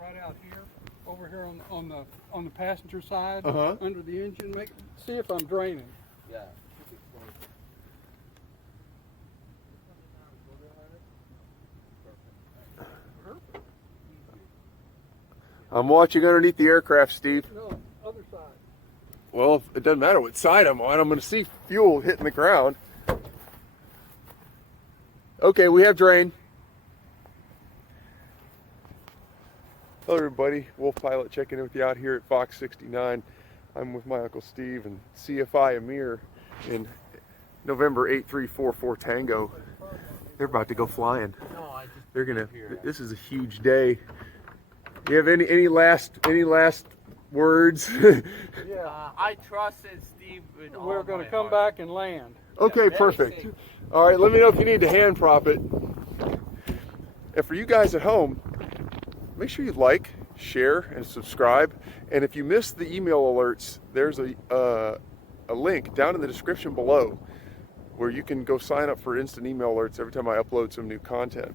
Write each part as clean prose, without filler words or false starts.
right out here, over here on the passenger side, under the engine. See if I'm draining. Yeah. I'm watching underneath the aircraft, Steve. No, other side. Well, it doesn't matter what side I'm on. I'm going to see fuel hitting the ground. Okay, we have drain. Hello everybody, Wolf Pilot checking in with you out here at Fox 69. I'm with my Uncle Steve and CFI Amir in November 8344 Tango. They're about to go flying. They're gonna. This is a huge day. Do you have any last words? Yeah. I trusted Steve with all We're going to my come heart. back and land. Okay, perfect. All right, let me know if you need to hand prop it. And for you guys at home, make sure you like, share, and subscribe. And if you missed the email alerts, there's a link down in the description below where you can go sign up for instant email alerts every time I upload some new content.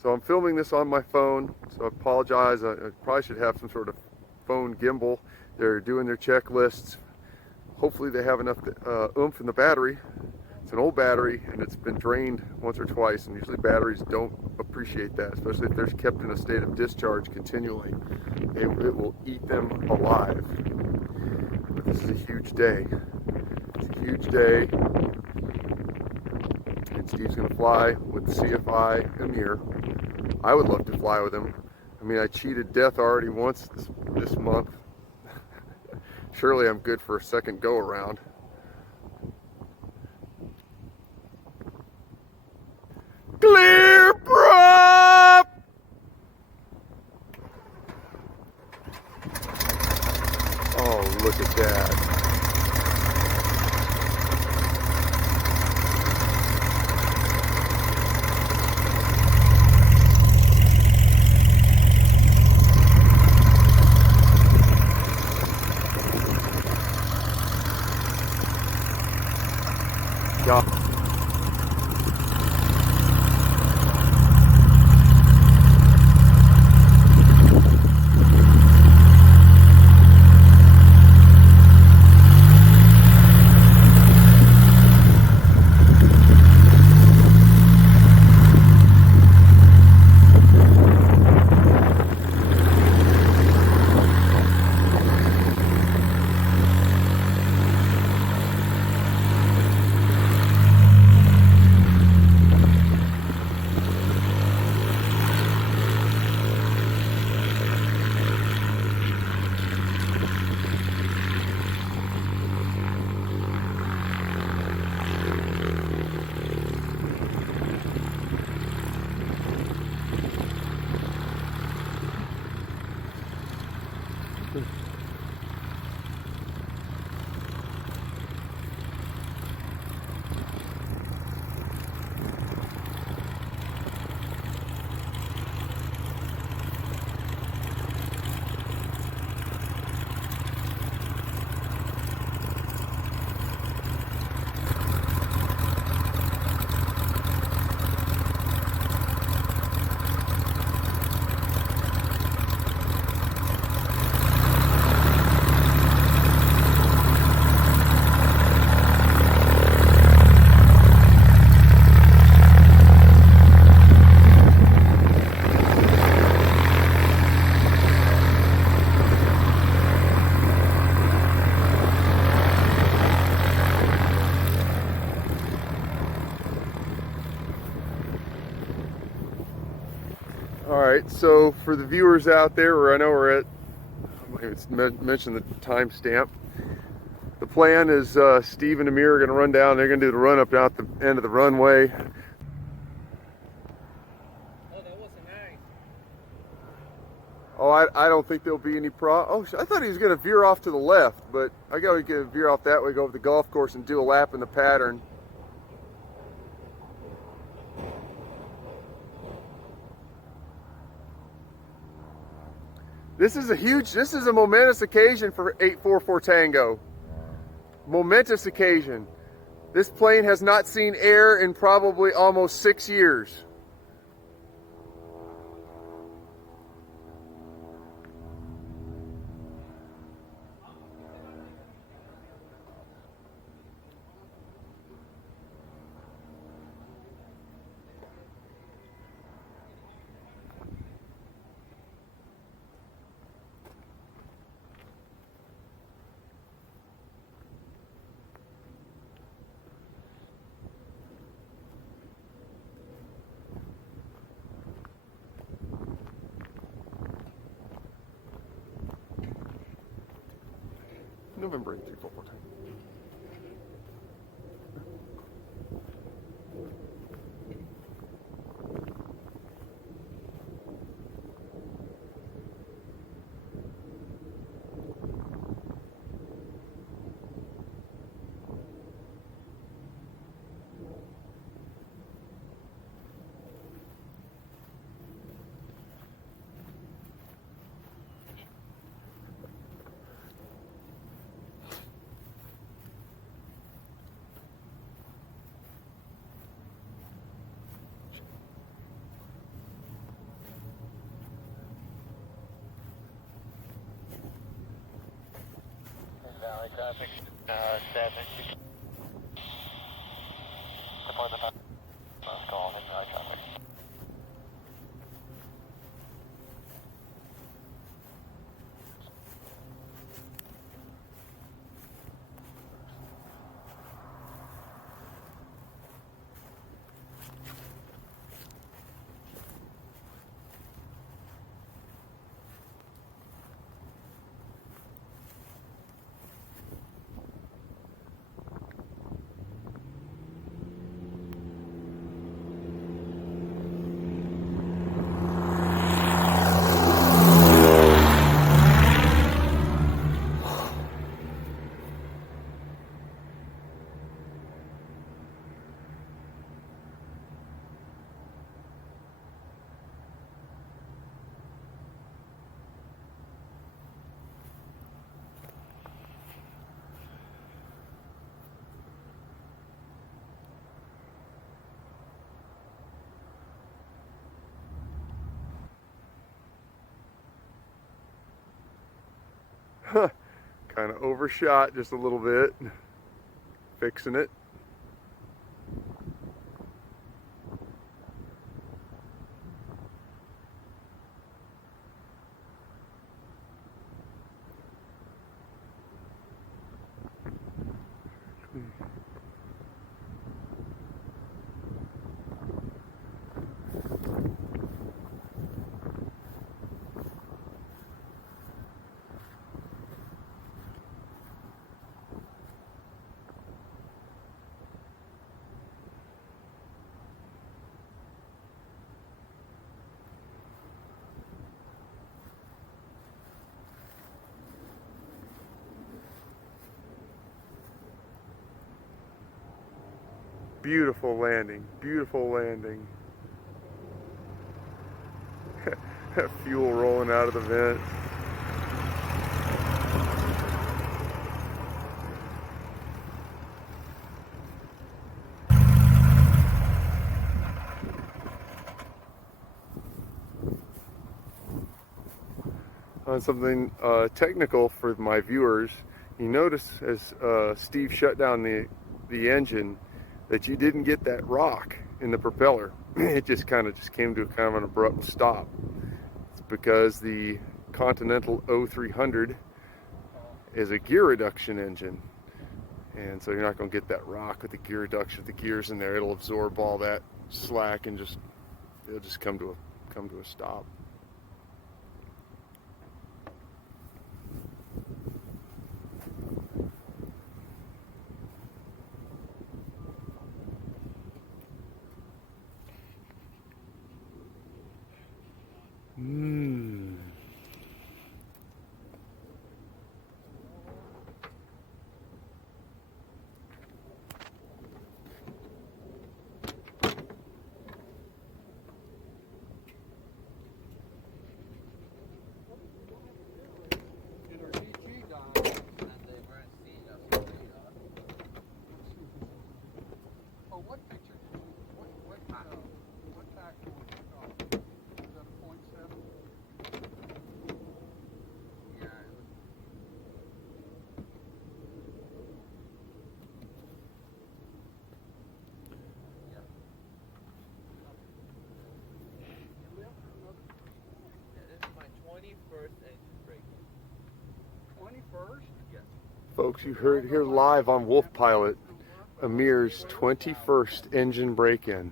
So I'm filming this on my phone, so I apologize. I probably should have some sort of phone gimbal. They're doing their checklists. Hopefully they have enough oomph in the battery. It's an old battery and it's been drained once or twice, and usually batteries don't appreciate that, especially if they're kept in a state of discharge continually. It will eat them alive. But this is a huge day. It's a huge day. And Steve's gonna fly with CFI Amir. I would love to fly with him. I mean, I cheated death already once this month. Surely I'm good for a second go around. Clear prop! Oh, look at that. Yeah. Alright, so for the viewers out there, where I know we're at, it's mentioned the timestamp. The plan is Steve and Amir are going to run down. They're going to do the run up out the end of the runway. Oh, that was nice. Oh, I don't think there'll be any Oh, I thought he was going to veer off to the left, but I got to veer off that way, go over the golf course and do a lap in the pattern. This is a momentous occasion for 844 Tango. Momentous occasion. This plane has not seen air in probably almost 6 years. November 8344T. Valley traffic, 7. Support the call, Valley traffic. Kind of overshot just a little bit. Fixing it. Beautiful landing, beautiful landing. Fuel rolling out of the vent. On something technical for my viewers, you notice as Steve shut down the engine that you didn't get that rock in the propeller. It just kind of came to kind of an abrupt stop. It's because the Continental 0300 is a gear reduction engine, and so you're not going to get that rock with the gear reduction. With the gears in there, it'll absorb all that slack and it'll just come to a stop. Folks, you heard here live on Wolf Pilot, Amir's 21st engine break-in.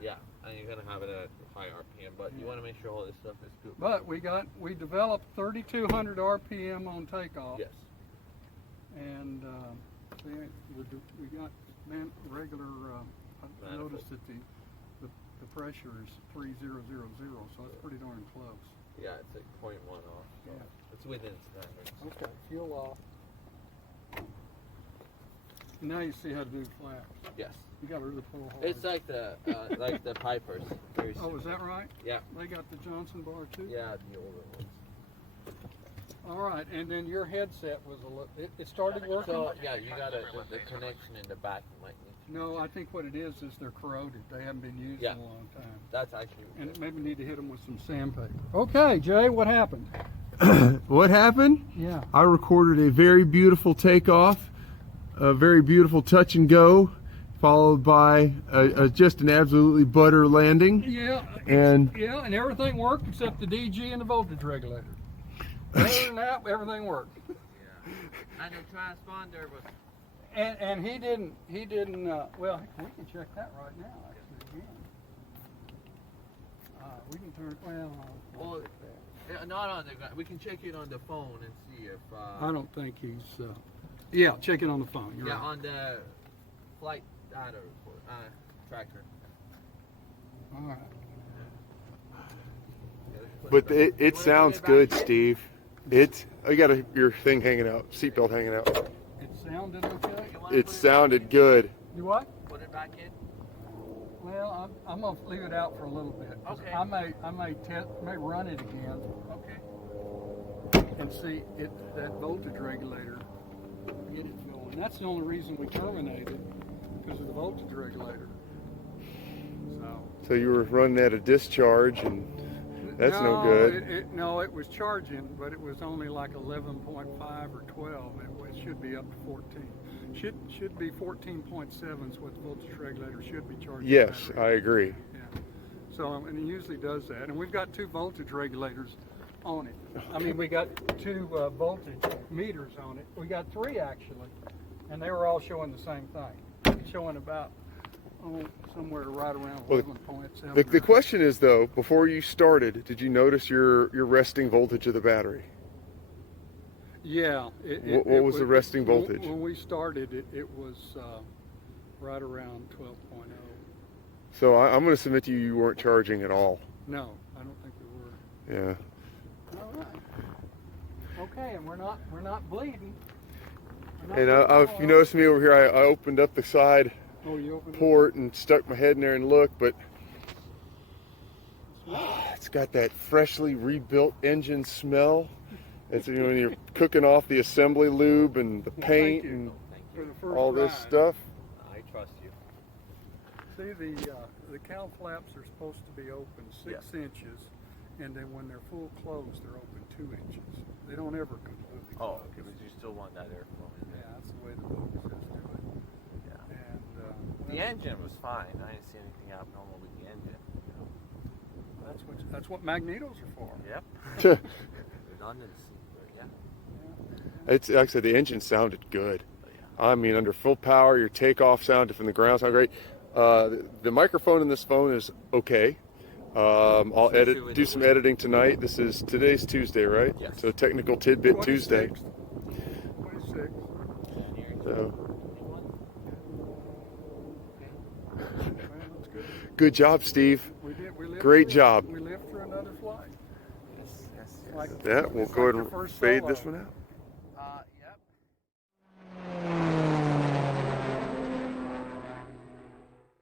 Yeah, and you're gonna have it at high RPM, but you want to make sure all this stuff is good. But we developed 3,200 RPM on takeoff. Yes. And we got regular. I noticed that the pressure is 3,000, so it's pretty darn close. Yeah, it's like 0.1 off. So Yeah. it's within standards. Okay, fuel off. Now you see how to do flaps. Yes. You got to really pull hard. It's like the Pipers. Very Oh, similar. is that right? Yeah. They got the Johnson bar too? Yeah, the older ones. All right, and then your headset was it started working? So yeah, you got the connection in the back might need. No, I think what it is they're corroded. They haven't been used Yeah. in a long time. That's actually. And maybe need to hit them with some sandpaper. Okay, Jay, what happened? What happened? Yeah. I recorded a very beautiful takeoff, a very beautiful touch and go, followed by just an absolutely butter landing. Yeah. And and everything worked except the DG and the voltage regulator. Other than that, everything worked. Yeah. And the transponder was. And he didn't. Well, we can check that right now. Actually, again. We can turn. Well, not on the. We can check it on the phone and see if. I don't think he's. Yeah, check it on the phone. You're Yeah, right. on the flight data report, tracker. All right. But it sounds good, Steve. I got your thing hanging out, seatbelt hanging out. It sounded okay. It sounded good. You what? Put it back in. Well, I'm gonna leave it out for a little bit. Okay. I may run it again Okay. and see that voltage regulator get it going. That's the only reason we terminated, because of the voltage regulator. So you were running at a discharge, and that's no good. No, it was charging, but it was only like 11.5 or 12. It should be up to 14. Should be 14.7 is what the voltage regulator should be charging. Yes, the I agree. Yeah. So, and it usually does that. And we've got 2 voltage regulators on it. I mean, we got 2 voltage meters on it. We got 3 actually, and they were all showing the same thing, showing about somewhere right around 11.7. The question is though, before you started, did you notice your resting voltage of the battery? Yeah. What was the resting voltage? When we started, it was right around 12.0. So I'm going to submit to you, you weren't charging at all. No, I don't think we were. Yeah. All right. Okay, and we're not bleeding. And if you notice me over here, I opened up the side You opened port and stuck my head in there and looked, but it's got that freshly rebuilt engine smell. It's when you're cooking off the assembly lube and the paint and for the first all this ride. stuff. I trust you. See, the cowl flaps are supposed to be open 6 inches, and then when they're full closed, they're open 2 inches. They don't ever completely close. Oh, okay, but you still want that airflow in Yeah, there. that's the way the book says do it. Yeah. And The engine was fine. I didn't see anything abnormal with the engine. You know. that's what magnetos are for. Yep. Redundancy, but yeah. It's like I said, the engine sounded good. I mean, under full power, your takeoff sounded from the ground sounded great. The microphone in this phone is okay. I'll do some editing tonight. Today's Tuesday, right? Yes. So Technical Tidbit Tuesday. 26. So Well, that's good. good job, Steve. We lived Great through- job. We lived through another flight. Yes. Like, Yeah, we'll it's go like ahead your and first fade solo. this one out.